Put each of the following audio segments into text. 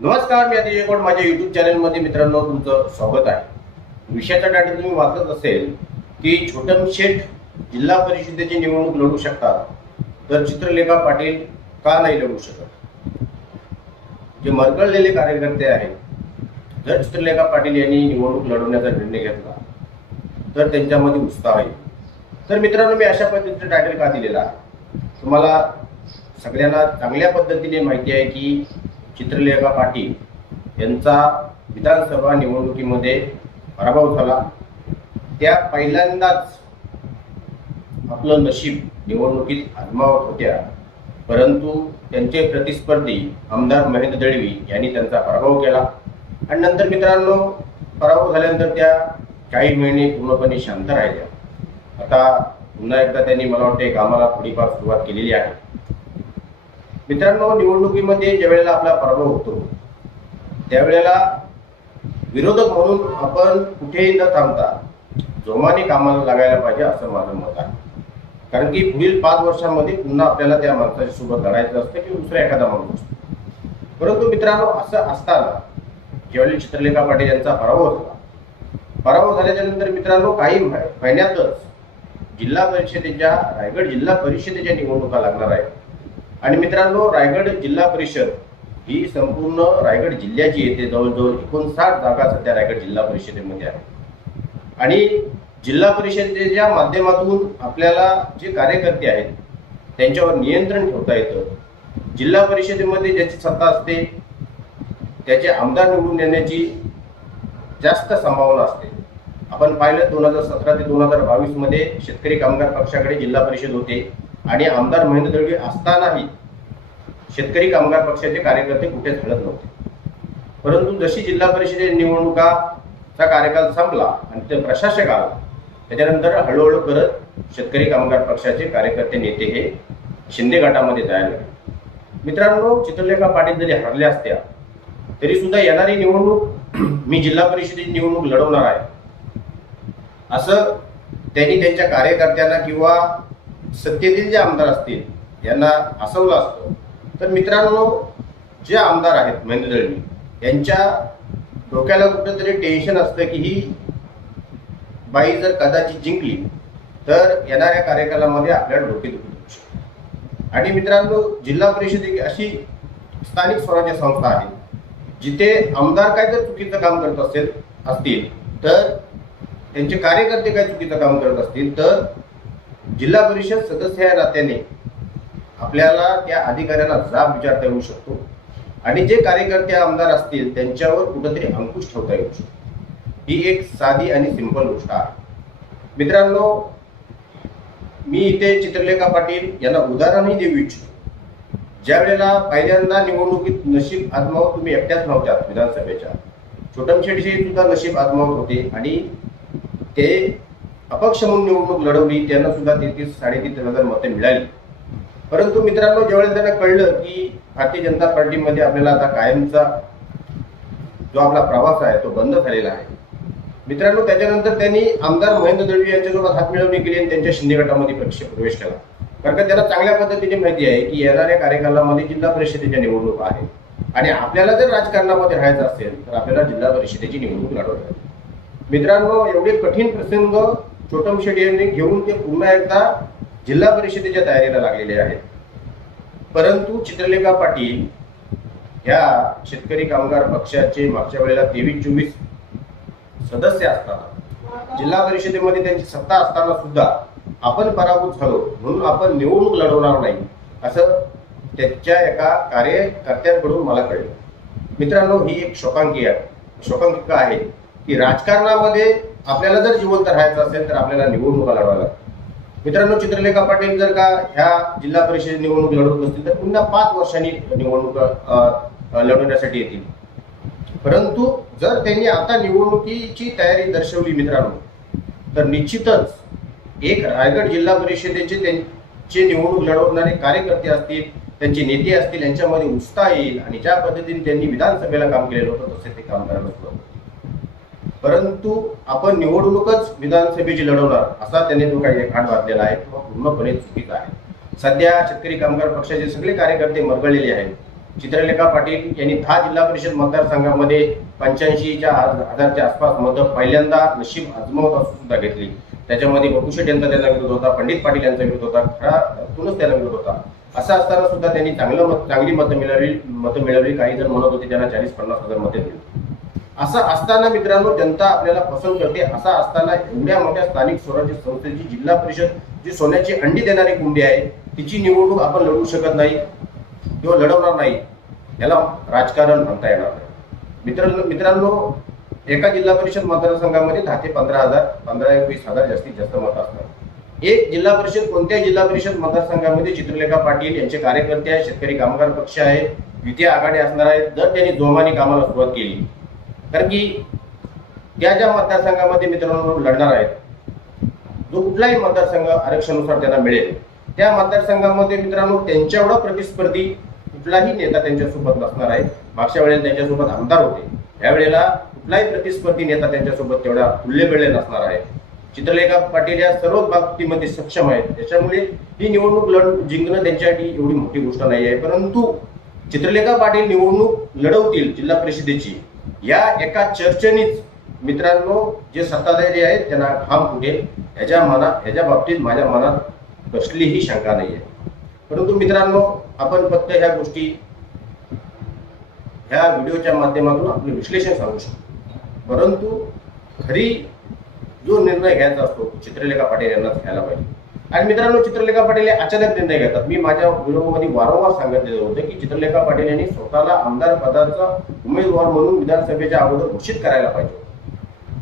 नमस्कार मी अतिशय कोण माझ्या युट्यूब चॅनलमध्ये मित्रांनो तुमचं स्वागत आहे. विषयाचा डाटा तुम्ही वाचत असेल की छोटम शेठ जिल्हा परिषदेची निवडणूक लढू शकतात तर चित्रलेखा पाटील का नाही लढू शकत? जे मरगळलेले कार्यकर्ते आहेत जर चित्रलेखा पाटील यांनी निवडणूक लढवण्याचा निर्णय घेतला तर त्यांच्यामध्ये उत्साह आहे. तर मित्रांनो मी अशा पद्धतीचं टायटल का दिलेला तुम्हाला सगळ्यांना चांगल्या पद्धतीने माहिती आहे की चित्रलेखा पाटील यांचा विधानसभा निवडणुकीमध्ये पराभव झाला. त्या पहिल्यांदाच आपलं नशीब निवडणुकीत आजमावत होत्या. परंतु त्यांचे प्रतिस्पर्धी आमदार महेंद्र दळवी यांनी त्यांचा पराभव केला. आणि नंतर मित्रांनो पराभव झाल्यानंतर त्या काही महिने पूर्णपणे शांत राहिल्या. आता पुन्हा एकदा त्यांनी मला वाटते कामाला थोडीफार सुरुवात केलेली आहे. मित्रांनो निवडणुकीमध्ये ज्या वेळेला आपला पराभव होतो त्यावेळेला विरोधक म्हणून आपण कुठेही न थांबता जोमाने कामाला लागायला पाहिजे असं माझं मत आहे. कारण की पुढील पाच वर्षामध्ये पुन्हा आपल्याला त्या माणसाच्या सोबत लढायचं असतं की दुसरा एखादा माणूस असतो. परंतु मित्रांनो असं असताना ज्यावेळी चित्रलेखा पाटील यांचा पराभव झाला पराभव झाल्याच्यानंतर मित्रांनो काही महिन्यातच जिल्हा परिषदेच्या रायगड जिल्हा परिषदेच्या निवडणुका लागणार आहेत. आणि मित्रांनो रायगड जिल्हा परिषद ही संपूर्ण रायगड जिल्ह्याची येते. जवळजवळ एकोणसाठ जागा सध्या रायगड जिल्हा परिषदेमध्ये आहे आणि जिल्हा परिषदेच्या माध्यमातून आपल्याला जे कार्यकर्ते आहेत त्यांच्यावर नियंत्रण ठेवता येतं. जिल्हा परिषदेमध्ये ज्याची सत्ता असते त्याचे आमदार निवडून येण्याची जास्त संभावना असते. आपण पाहिलं दोन हजार सतरा ते दोन हजार बावीसमध्ये शेतकरी कामगार पक्षाकडे जिल्हा परिषद होते. आणि आमदार महेंद्र दळवी असतानाही शेतकरी कामगार पक्षाचे कार्यकर्ते कुठेच हलत नव्हते. परंतु जशी जिल्हा परिषदे निवडणुकाचा कार्यकाल संपला आणि ते प्रशासक आला त्याच्यानंतर हळूहळू करत शेतकरी कामगार पक्षाचे कार्यकर्ते नेते हे शिंदे गटामध्ये जायला लागले. मित्रांनो चित्रलेखा पाटील जरी हरल्या असत्या तरी सुद्धा येणारी निवडणूक मी जिल्हा परिषदेची निवडणूक लढवणार आहे. असं त्यांनी त्यांच्या कार्यकर्त्यांना किंवा सत्तेतील जे आमदार असतील यांना असवलं असतं. तर मित्रांनो जे आमदार आहेत महेंद्र दळवी यांच्या डोक्याला कुठंतरी टेन्शन असतं की ही बाई जर कदाचित जिंकली तर येणाऱ्या कार्यकालामध्ये आपल्याला डोके दुखू शकते. आणि मित्रांनो जिल्हा परिषद एक अशी स्थानिक स्वराज्य संस्था आहे जिथे आमदार काय जर चुकीचं काम करत असेल असतील तर त्यांचे कार्यकर्ते काय चुकीचं काम करत असतील तर जिल्हा परिषद सदस्य या नात्याने आपल्याला त्या अधिकाऱ्यांना जाब विचारता येऊ शकतो. आणि जे कार्यकर्ते आमदार असतील त्यांच्यावर कुठंतरी अंकुश ठेवता येऊ शकतो. ही एक साधी आणि सिंपल गोष्ट आहे. मित्रांनो मी इथे चित्रलेखा पाटील यांना उदाहरणही देऊ इच्छितो. ज्या वेळेला पहिल्यांदा निवडणुकीत नशीब आजमावत तुम्ही एकट्याच नव्हत्या विधानसभेच्या. छोटम शेडशी सुद्धा नशीब आजमावत होते आणि ते अपक्ष म्हणून निवडणूक लढवली त्यांना सुद्धा तेहतीस साडेतीस हजार मते मिळाली. परंतु मित्रांनो ज्यावेळेस त्यांना कळलं की भारतीय जनता पार्टीमध्ये आपल्याला आता कायमचा जो आपला प्रवास आहे तो बंद झालेला आहे. मित्रांनो त्याच्यानंतर त्यांनी आमदार महेंद्र दळवी यांच्यासोबत हात मिळवणी केली आणि त्यांच्या शिंदे गटामध्ये पक्ष प्रवेश केला. कारण का त्यांना चांगल्या पद्धतीने माहिती आहे की येणाऱ्या कार्यकालामध्ये जिल्हा परिषदेच्या निवडणूक आहे. आणि आपल्याला जर राजकारणामध्ये राहायचं असेल तर आपल्याला जिल्हा परिषदेची निवडणूक लढवावी मित्रांनो एवढे कठीण प्रसंग छोटम शेट्टी यांनी घेऊन ते पुन्हा एकदा जिल्हा परिषदेच्या तयारीला लागलेले आहेत. परंतु चित्रलेखा पाटील ह्या शेतकरी कामगार पक्षाचे मागच्या वेळेला तेवीस चोवीस सदस्य असताना जिल्हा परिषदेमध्ये त्यांची सत्ता असताना सुद्धा आपण पराभूत झालो म्हणून आपण निवडणूक लढवणार नाही असं त्याच्या एका कार्यकर्त्यांकडून मला कळलं. मित्रांनो ही एक शोकांकी आहे. शोकांकिका आहे? की राजकारणामध्ये आपल्याला जर जिवंत राहायचं असेल तर आपल्याला निवडणुका लढवाव्या लागतात मित्रांनो चित्रलेखा पाटील जर का ह्या जिल्हा परिषद निवडणूक लढवत असतील तर पुन्हा पाच वर्षांनी निवडणूक लढवण्यासाठी येतील. परंतु जर त्यांनी आता निवडणुकीची तयारी दर्शवली मित्रांनो तर निश्चितच एक रायगड जिल्हा परिषदेचे त्यांचे निवडणूक लढवणारे कार्यकर्ते असतील त्यांचे नेते असतील यांच्यामध्ये उत्साह येईल आणि ज्या पद्धतीने त्यांनी विधानसभेला काम केलेलं होतं तसे ते काम करायला सुरुवात परंतु आपण निवडणूकच विधानसभेची लढवणार असा त्यांनी जो काही घाट घातलेला आहे. तो पूर्णपणे चुकीचा आहे. सध्या शेतकरी कामगार पक्षाचे सगळे कार्यकर्ते मरगळलेले आहेत. चित्रलेखा पाटील यांनी दहा जिल्हा परिषद मतदारसंघामध्ये पंच्याऐंशीच्या हजारच्या आसपास मतं पहिल्यांदा नशीब आजमावत असून सुद्धा घेतली. त्याच्यामध्ये बकुशेट यांचा त्यांचा विरोध होता पंडित पाटील यांचा विरोध होता खरातूनच त्याला विरोध होता. असं असताना सुद्धा त्यांनी चांगलं मत चांगली मतं मिळवली मतं मिळवली काही जण म्हणत होते त्यांना चाळीस पन्नास हजार मते दिली. असं असताना मित्रांनो जनता आपल्याला पसंत करते. असं असताना एवढ्या मोठ्या स्थानिक स्वराज्य संस्थेची जिल्हा परिषद जी सोन्याची अंडी देणारी कुंडी आहे तिची निवडणूक आपण लढवू शकत नाही किंवा लढवणार नाही याला राजकारण म्हणता येणार नाही. मित्रांनो मित्रांनो एका जिल्हा परिषद मतदारसंघामध्ये दहा ते पंधरा हजार पंधरा वीस हजार जास्तीत जास्त मत असतात. एक जिल्हा परिषद कोणत्याही जिल्हा परिषद मतदारसंघामध्ये चित्रलेखा पाटील यांचे कार्यकर्ते आहेत शेतकरी कामगार पक्ष आहे युती आघाडी असणार आहे जर त्यांनी जोमाने कामाला सुरुवात केली कारण की ज्या ज्या मतदारसंघामध्ये मित्रांनो लढणार आहेत जो कुठलाही मतदारसंघ आरक्षणानुसार त्यांना मिळेल त्या मतदारसंघामध्ये मित्रांनो त्यांच्या एवढा प्रतिस्पर्धी कुठलाही नेता त्यांच्यासोबत नसणार आहे. मागच्या वेळेला त्यांच्यासोबत आमदार होते. यावेळेला कुठलाही प्रतिस्पर्धी नेता त्यांच्यासोबत तेवढा तुल्यबेळे नसणार आहे. चित्रलेखा पाटील या सर्वच बाबतीमध्ये सक्षम आहेत. त्याच्यामुळे ही निवडणूक लढ जिंकणं त्यांच्यासाठी एवढी मोठी गोष्ट नाही आहे परंतु चित्रलेखा पाटील निवडणूक लढवतील जिल्हा परिषदेची. या एका चर्चेनीच मित्रांनो जे सत्ताधारी आहेत त्यांना घाम फुटेल ह्याच्या मनात ह्याच्या बाबतीत माझ्या मनात कसलीही शंका नाही आहे परंतु मित्रांनो आपण फक्त ह्या गोष्टी ह्या व्हिडिओच्या माध्यमातून आपले विश्लेषण सांगू शकतो. परंतु खरी जो निर्णय घ्यायचा असतो चित्रलेखा पाटील यांनाच घ्यायला पाहिजे. आणि मित्रांनो चित्रलेखा पाटील अचानक निर्णय घेतात. मी माझ्या व्हिडिओमध्ये वारंवार सांगितलेलं होतं की चित्रलेखा पाटील यांनी स्वतःला आमदार पदाचा उमेदवार म्हणून विधानसभेच्या अगोदर घोषित करायला पाहिजे.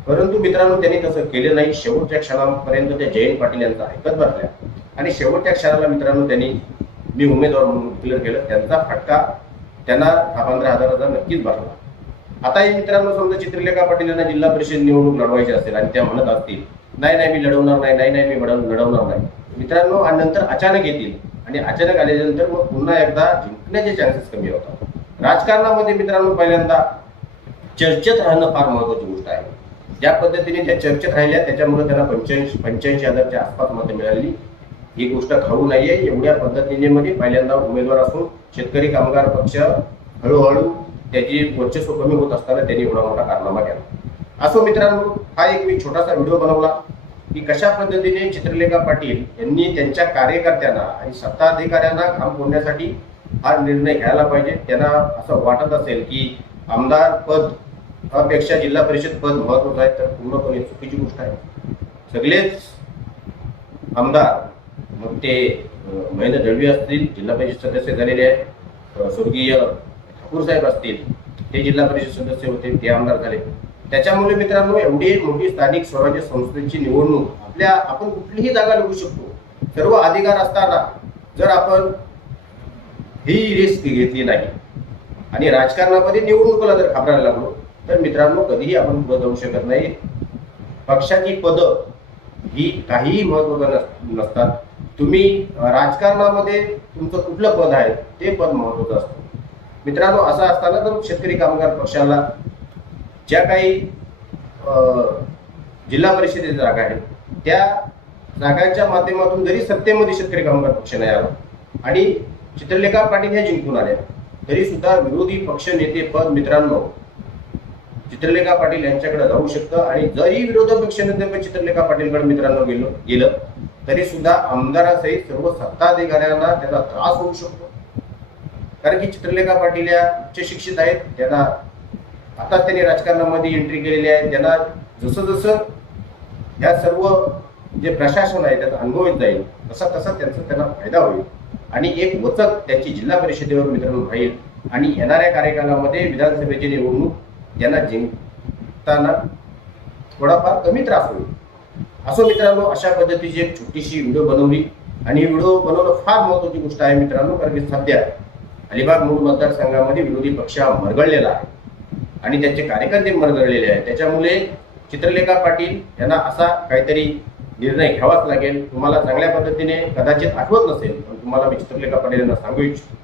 परंतु मित्रांनो त्यांनी तसं केलं नाही. शेवटच्या क्षणापर्यंत त्या जयंत पाटील यांचा ऐकत बसल्या. आणि शेवटच्या क्षणाला मित्रांनो त्यांनी मी उमेदवार म्हणून डिक्लेअर केलं. त्यांचा फटका त्यांना दहा पंधरा हजाराचा नक्कीच बसला. आता हे मित्रांनो समजा चित्रलेखा पाटील यांना जिल्हा परिषद निवडणूक लढवायची असेल आणि त्या म्हणत असतील नाही नाही मी लढवणार नाही नाही नाही मी लढवणार नाही. मित्रांनो आणि नंतर अचानक येतील आणि अचानक आल्यानंतर मग पुन्हा एकदा जिंकण्याचे चान्सेस कमी होतात. राजकारणामध्ये मित्रांनो पहिल्यांदा चर्चेत राहणं फार महत्वाची गोष्ट आहे. ज्या पद्धतीने त्या चर्चेत राहिल्या त्याच्यामुळे त्यांना पंच्याऐंशी पंच्याऐंशी हजारच्या आसपास मतं मिळाली. ही गोष्ट खाऊ नाहीये. एवढ्या पद्धतीने मध्ये पहिल्यांदा उमेदवार असून शेतकरी कामगार पक्ष हळूहळू त्याची वर्चस्व कमी होत असताना त्यांनी एवढा मोठा कारनामा केला. असो मित्रांनो हा एक मी छोटासा व्हिडिओ बनवला की कशा पद्धतीने चित्रलेखा पाटील यांनी त्यांच्या कार्यकर्त्यांना आणि सत्ताधिकाऱ्यांना काम फोडण्यासाठी हा निर्णय घ्यायला पाहिजे. त्यांना असं वाटत असेल की आमदार पदपेक्षा जिल्हा परिषद पद महत्वाचं आहे तर पूर्णपणे चुकीची गोष्ट आहे. सगळेच आमदार मग ते महेंद्र दळवी असतील जिल्हा परिषद सदस्य झालेले आहेत स्वर्गीय ठाकूर साहेब असतील ते जिल्हा परिषद सदस्य होते ते आमदार झाले. त्याच्यामुळे मित्रांनो एवढी मोठी स्थानिक स्वराज्य संस्थेची निवडणूक आपल्या आपण कुठलीही जागा लढू शकतो. सर्व अधिकार असताना जर आपण ही रिस्क घेतली नाही आणि राजकारणामध्ये निवडणुकीला जर घाबरायला लागलो तर मित्रांनो कधीही आपण पुढे जाऊ शकत नाही. पक्षाची पदं ही काहीही महत्वाचं नस- नसतात. तुम्ही राजकारणामध्ये तुमचं कुठलं पद आहे ते पद महत्वाचं असतं. मित्रांनो असं असताना तर शेतकरी कामगार पक्षाला ज्या काही जिल्हा परिषदेच्या जागा आहेत त्या जागांच्या माध्यमातून जरी सत्तेमध्ये शेतकरी कामगार पक्ष नाही आला आणि चित्रलेखा पाटील ह्या जिंकून आल्या तरी सुद्धा विरोधी पक्ष नेते पद मित्रांनो चित्रलेखा पाटील यांच्याकडे जाऊ शकतं आणि जरी विरोधी पक्ष नेते चित्रलेखा पाटीलकडे मित्रांनो गेलो गेलं तरी सुद्धा आमदारासहित सर्व सत्ताधिकाऱ्यांना त्याचा त्रास होऊ शकतो. कारण की चित्रलेखा पाटील या उच्च शिक्षित आहेत त्यांना आता त्यांनी राजकारणामध्ये एंट्री केलेली आहे. त्यांना जसं जसं या सर्व जे प्रशासन आहे त्याचा अनुभव येत जाईल तसा तसा त्यांचा त्यांना फायदा होईल. आणि एक वचक त्याची जिल्हा परिषदेवर मित्रांनो राहील. आणि येणाऱ्या कार्यकालामध्ये विधानसभेची निवडणूक त्यांना जिंकताना थोडाफार कमी त्रास होईल. असो मित्रांनो अशा पद्धतीची एक छोटीशी व्हिडिओ बनवली. आणि ही व्हिडिओ बनवणं फार महत्वाची गोष्ट आहे मित्रांनो कारण की सध्या अलिबाग मूळ मतदारसंघामध्ये विरोधी पक्ष मरगळलेला आहे. आणि त्यांचे कार्यकर्ते मरगळलेले आहेत त्याच्यामुळे चित्रलेखा पाटील यांना असा काहीतरी निर्णय घ्यावाच लागेल. तुम्हाला चांगल्या पद्धतीने कदाचित आठवत नसेल पण तुम्हाला मी चित्रलेखा पाटील यांना सांगू इच्छितो.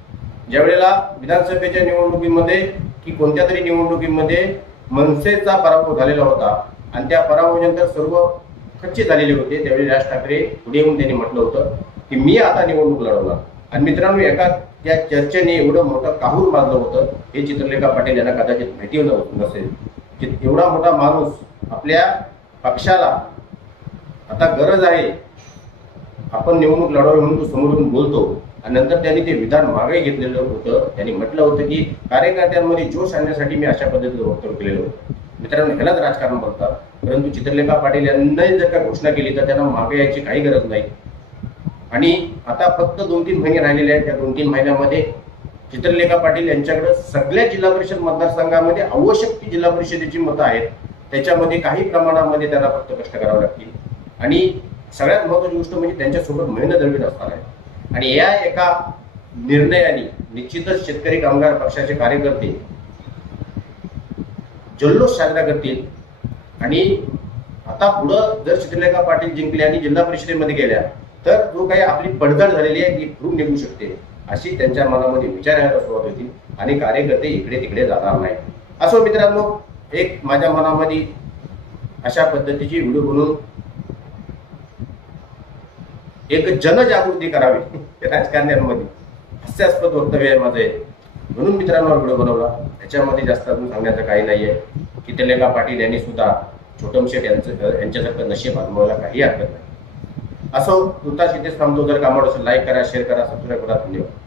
ज्या वेळेला विधानसभेच्या निवडणुकीमध्ये की कोणत्या तरी निवडणुकीमध्ये मनसेचा पराभव झालेला होता आणि त्या पराभवानंतर सर्व खच्ची झालेले होते त्यावेळी राज ठाकरे पुढे येऊन त्यांनी म्हटलं होतं की मी आता निवडणूक लढवणार. आणि मित्रांनो एका त्या चर्चेने एवढं मोठं काहूर माजलं होतं? हे चित्रलेखा पाटील यांना कदाचित माहिती नसेल. की एवढा मोठा माणूस आपल्या पक्षाला आता गरज आहे आपण निवडणूक लढावी म्हणून तो समोरून बोलतो. आणि नंतर त्यांनी ते विधान मागे घेतलेलं होतं. त्यांनी म्हटलं होतं की कार्यकर्त्यांमध्ये जोश आणण्यासाठी मी अशा पद्धतीचं वक्तव्य केलेलं होतं. मित्रांनो ह्यालाच राजकारण बोलतात. परंतु चित्रलेखा पाटील यांनी जर का घोषणा केली तर त्यांना मागे यायची काही गरज नाही. आणि आता फक्त दोन तीन महिने राहिलेले आहेत. त्या दोन तीन महिन्यामध्ये चित्रलेखा पाटील यांच्याकडे सगळ्या जिल्हा परिषद मतदारसंघामध्ये आवश्यक ती जिल्हा परिषदेची मतं आहेत. त्याच्यामध्ये काही प्रमाणामध्ये त्यांना फक्त कष्ट करावे लागतील. आणि सगळ्यात महत्वाची गोष्ट म्हणजे त्यांच्यासोबत मेहनत दळवीत असणार आहे. आणि या एका निर्णयाने निश्चितच शेतकरी कामगार पक्षाचे कार्यकर्ते जल्लोष साजरा करतील. आणि आता पुढं जर चित्रलेखा पाटील जिंकले आणि जिल्हा परिषदेमध्ये गेल्या तर जो काही आपली पडझड झालेली आहे ती भरून निघू शकते. अशी त्यांच्या मनामध्ये विचार यायला सुरुवात होती आणि कार्यकर्ते इकडे तिकडे जाणार नाही असो मित्रांनो एक माझ्या मनामध्ये अशा पद्धतीची व्हिडिओ बनवून एक जनजागृती करावी राजकारण्यांमध्ये. हास्यास्पद वक्तव्य आहे माझं म्हणून मित्रांनो व्हिडिओ बनवला. त्याच्यामध्ये जास्त अजून सांगण्याचं काही नाहीये. की तिलेका पाटील यांनी सुद्धा छोटम शेठ यांचं यांच्यासारखं नशीब अनुभवायला काही हरकत नाही. असं तुमचा इथेच थांबतो. जर कामावर असेल लाईक करा शेअर करा सबस्क्राईब करा. धन्यवाद.